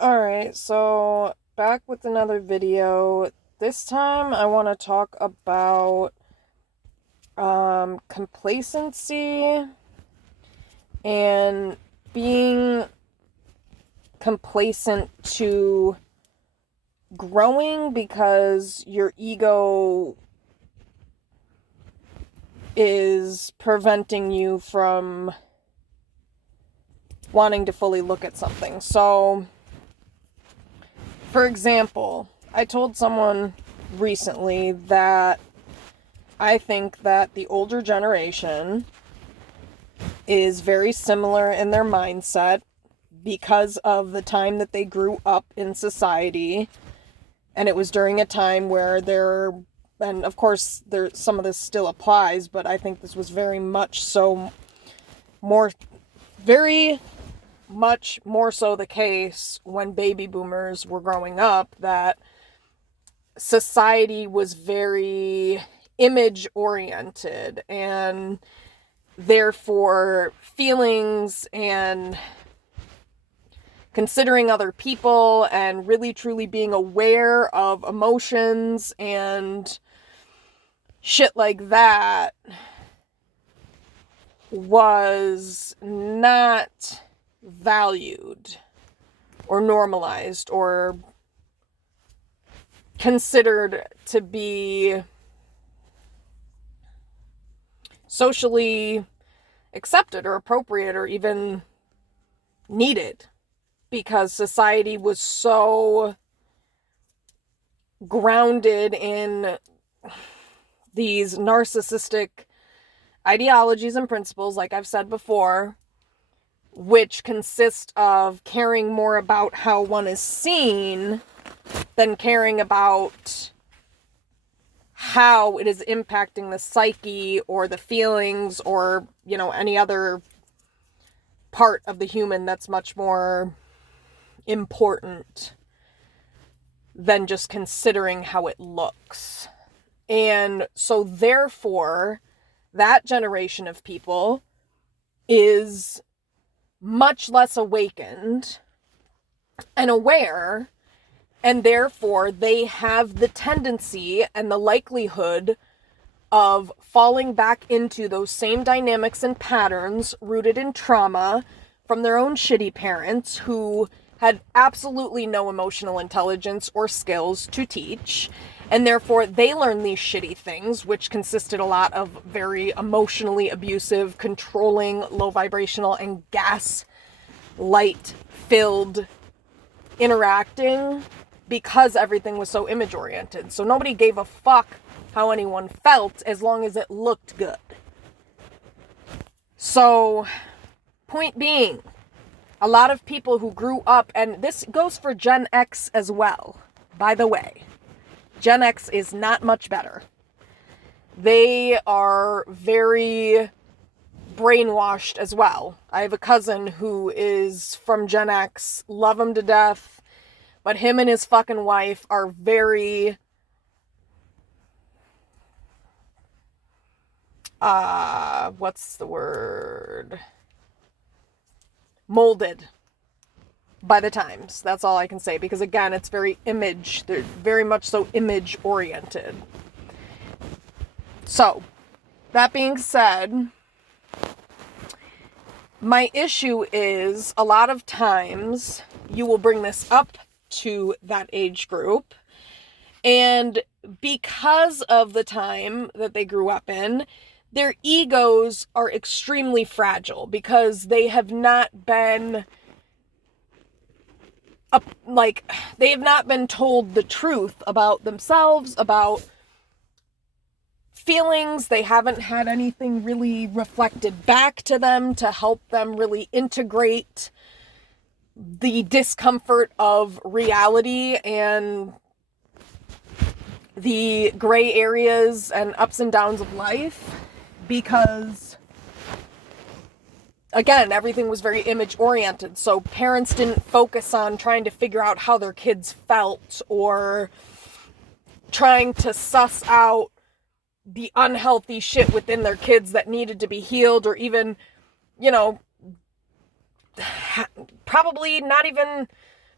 Alright, so back with another video. This time I want to talk about complacency and being complacent to growing because your ego is preventing you from wanting to fully look at something. So, for example, I told someone recently that I think that the older generation is very similar in their mindset because of the time that they grew up in society. And it was during a time where and of course some of this still applies, but I think this was very much so very much more so the case when baby boomers were growing up, that society was very image oriented, and therefore feelings and considering other people and really truly being aware of emotions and shit like that was not valued or normalized or considered to be socially accepted or appropriate or even needed, because society was so grounded in these narcissistic ideologies and principles, like I've said before, which consist of caring more about how one is seen than caring about how it is impacting the psyche or the feelings or, any other part of the human that's much more important than just considering how it looks. And so therefore, that generation of people is much less awakened and aware, and therefore they have the tendency and the likelihood of falling back into those same dynamics and patterns rooted in trauma from their own shitty parents who had absolutely no emotional intelligence or skills to teach. And therefore they learned these shitty things, which consisted a lot of very emotionally abusive, controlling, low vibrational, and gaslight filled interacting, because everything was so image oriented. So nobody gave a fuck how anyone felt as long as it looked good. So, point being, a lot of people who grew up, and this goes for Gen X as well, by the way. Gen X is not much better. They are very brainwashed as well. I have a cousin who is from Gen X, love him to death, but him and his fucking wife are very what's the word? Molded by the times. That's all I can say, because again, it's very they're very much so image oriented. So, that being said, my issue is a lot of times you will bring this up to that age group, and because of the time that they grew up in, their egos are extremely fragile because they have not been told the truth about themselves, about feelings. They haven't had anything really reflected back to them to help them really integrate the discomfort of reality and the gray areas and ups and downs of life, because again, everything was very image oriented. So parents didn't focus on trying to figure out how their kids felt or trying to suss out the unhealthy shit within their kids that needed to be healed, or even, probably not even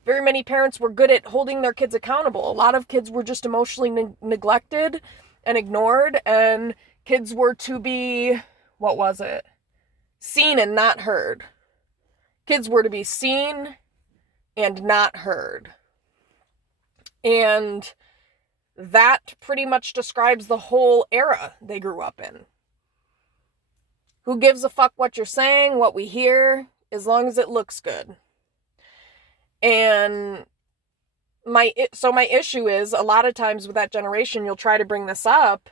very many parents were good at holding their kids accountable. A lot of kids were just emotionally neglected and ignored, and kids were to be, what was it? Seen and not heard. Kids were to be seen and not heard. And that pretty much describes the whole era they grew up in. Who gives a fuck what you're saying, what we hear, as long as it looks good? And my issue is, a lot of times with that generation, you'll try to bring this up,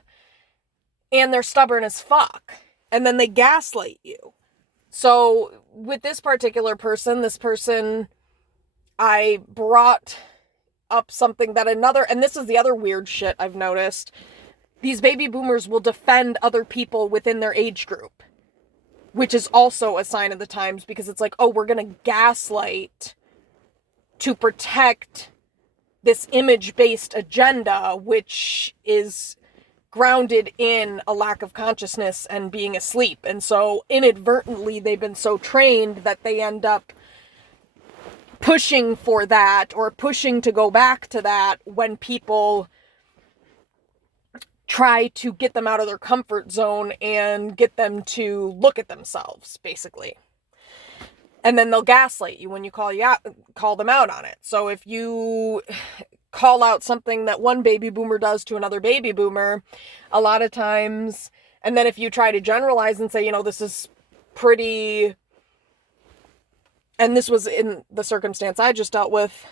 and they're stubborn as fuck. And then they gaslight you. So with this particular person, I brought up something that and this is the other weird shit I've noticed. These baby boomers will defend other people within their age group, which is also a sign of the times, because it's like, oh, we're going to gaslight to protect this image-based agenda, which is grounded in a lack of consciousness and being asleep. And so inadvertently, they've been so trained that they end up pushing for that, or pushing to go back to that when people try to get them out of their comfort zone and get them to look at themselves, basically. And then they'll gaslight you when you call them out on it. So if you call out something that one baby boomer does to another baby boomer, a lot of times, and then if you try to generalize and say, this is pretty, and this was in the circumstance I just dealt with,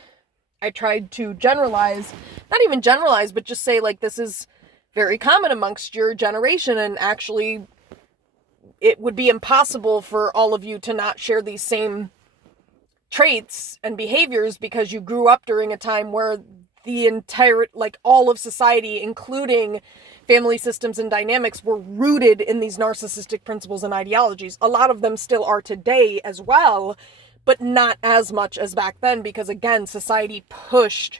I tried to generalize, not even generalize, but just say, like, this is very common amongst your generation, and actually it would be impossible for all of you to not share these same traits and behaviors, because you grew up during a time where the entire, like, all of society, including family systems and dynamics, were rooted in these narcissistic principles and ideologies. A lot of them still are today as well, but not as much as back then, because, again, society pushed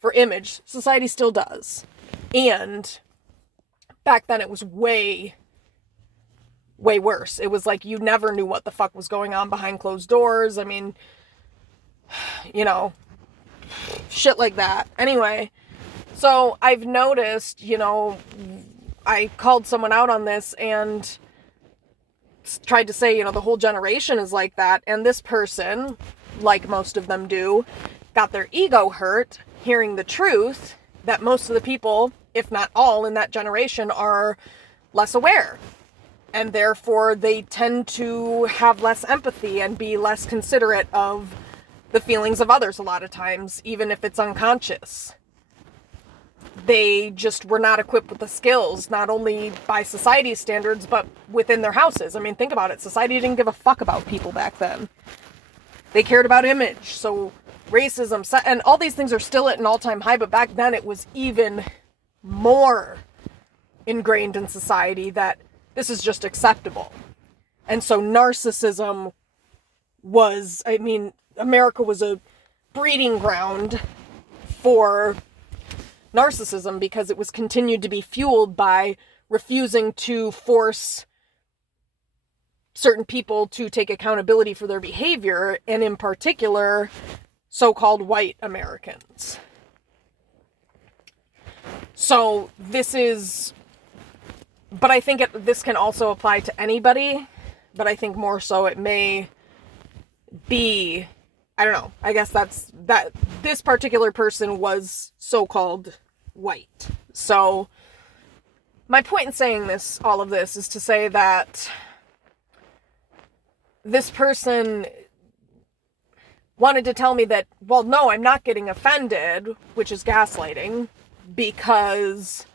for image. Society still does. And back then it was way, way worse. It was like you never knew what the fuck was going on behind closed doors. I mean, shit like that. Anyway, so I've noticed, I called someone out on this and tried to say, the whole generation is like that. And this person, like most of them do, got their ego hurt hearing the truth that most of the people, if not all, in that generation are less aware. And therefore they tend to have less empathy and be less considerate of the feelings of others a lot of times, even if it's unconscious. They just were not equipped with the skills, not only by society's standards, but within their houses. I mean, think about it. Society didn't give a fuck about people back then. They cared about image. So racism, and all these things are still at an all-time high, but back then it was even more ingrained in society that this is just acceptable. And so narcissism was, America was a breeding ground for narcissism, because it was continued to be fueled by refusing to force certain people to take accountability for their behavior, and in particular, so-called white Americans. So but I think this can also apply to anybody, but I think more so it may be, I don't know, I guess that this particular person was so-called white. So my point in saying all of this is to say that this person wanted to tell me that, well, no, I'm not getting offended, which is gaslighting, because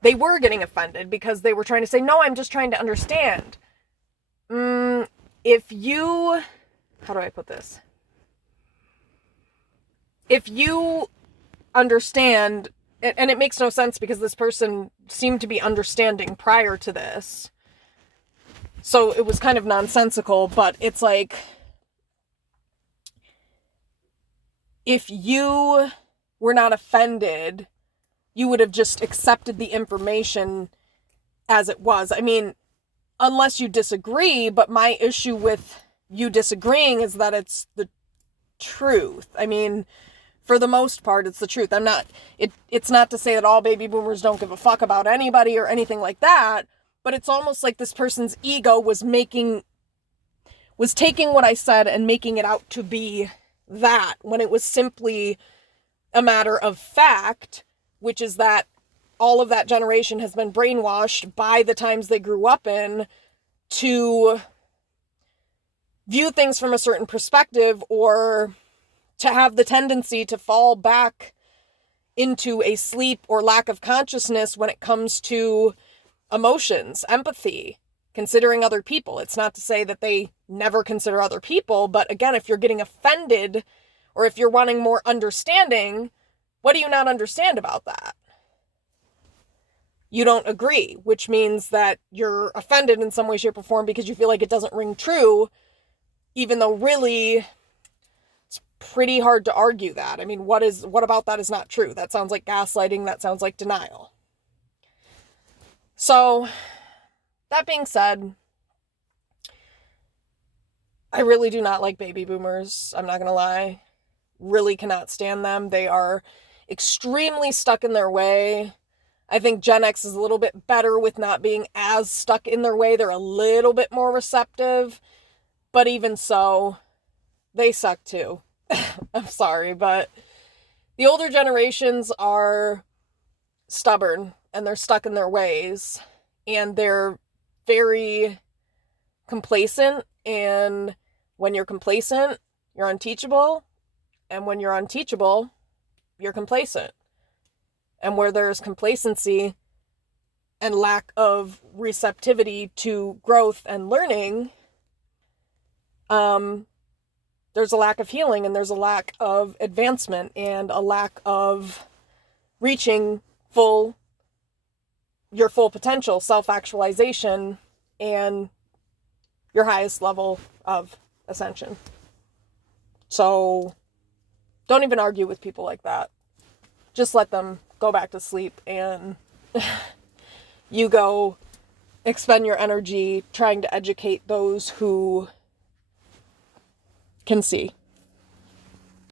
they were getting offended, because they were trying to say, no, I'm just trying to understand. If you, how do I put this? If you understand, and it makes no sense because this person seemed to be understanding prior to this, so it was kind of nonsensical, but it's like, if you were not offended, you would have just accepted the information as it was. I mean, unless you disagree, but my issue with you disagreeing is that it's the truth. I mean, for the most part, it's the truth. It's not to say that all baby boomers don't give a fuck about anybody or anything like that, but it's almost like this person's ego was taking what I said and making it out to be that, when it was simply a matter of fact, which is that all of that generation has been brainwashed by the times they grew up in to view things from a certain perspective, or to have the tendency to fall back into a sleep or lack of consciousness when it comes to emotions, empathy, considering other people. It's not to say that they never consider other people, but again, if you're getting offended or if you're wanting more understanding, what do you not understand about that? You don't agree, which means that you're offended in some way, shape, or form because you feel like it doesn't ring true, even though really it's pretty hard to argue that. I mean, what about that is not true? That sounds like gaslighting. That sounds like denial. So, that being said, I really do not like baby boomers. I'm not going to lie. Really cannot stand them. They are extremely stuck in their way. I think Gen X is a little bit better with not being as stuck in their way. They're a little bit more receptive. But even so, they suck too. I'm sorry, but the older generations are stubborn and they're stuck in their ways. And they're very complacent. And when you're complacent, you're unteachable. And when you're unteachable, you're complacent. And where there's complacency and lack of receptivity to growth and learning, there's a lack of healing, and there's a lack of advancement, and a lack of reaching your full potential, self-actualization, and your highest level of ascension. So don't even argue with people like that. Just let them go back to sleep, and you go expend your energy trying to educate those who can see.